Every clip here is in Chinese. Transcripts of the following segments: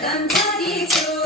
干他的酒。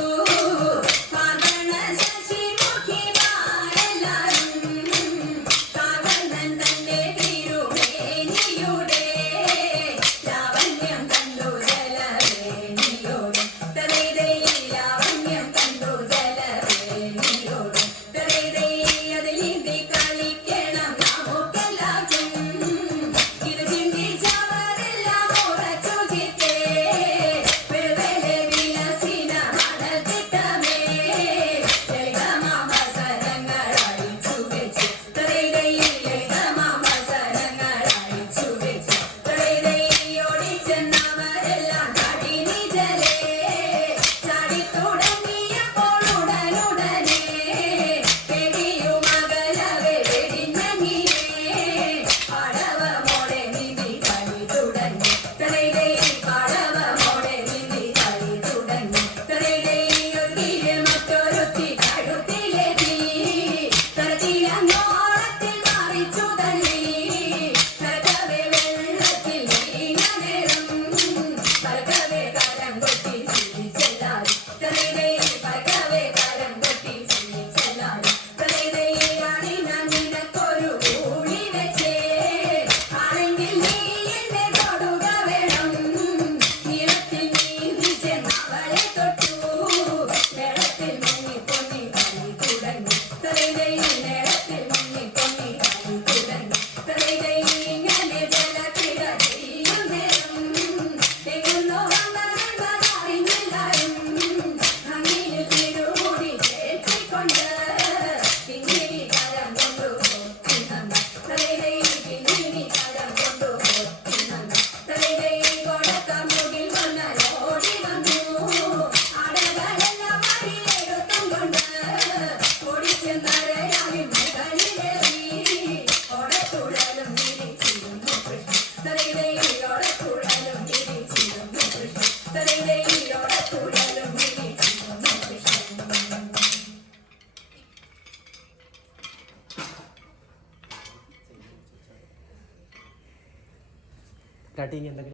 കട്ടിങ് എന്തെങ്കിലും